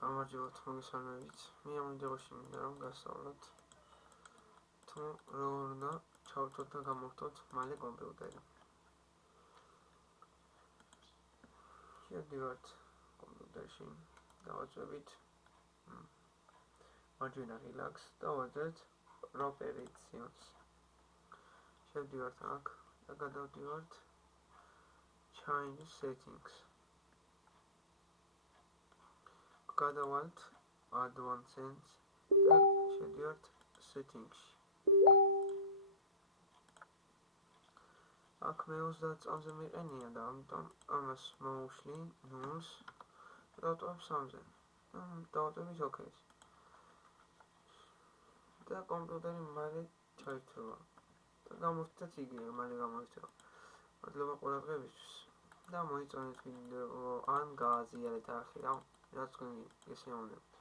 გამარჯობათ მოგესალმებით. მე ამ ვიდეოში მინდა რომ გასწავლოთ თუ როგორ უნდა ჩავთვალოთ და გამოვთვალოთ მალე კომპიუტერი. შევდივართ კომპიუტერში, დავაწვევით მარჯვენა relax და ვაძლევთ operations. შევდივართ აქ და გადავდივართ change settings. გადავალთ advanced და შევდივართ settings. აქ მე 30 წამზე მიყენია და ამიტომ ამას მოვუშლი 0-ს და დავტოვებ 3-ზე. დავტოვებ OK-ს. და კომპიუტერი მალე ჩაირთვება და გამოვთვალოთ იგივე მალე გამოირთვება. მადლობა ყურადღებისთვის და მოიწონეთ ვიდეო ან გააზიარეთ არხი, რაც თქვენ გესიამოვნებთ.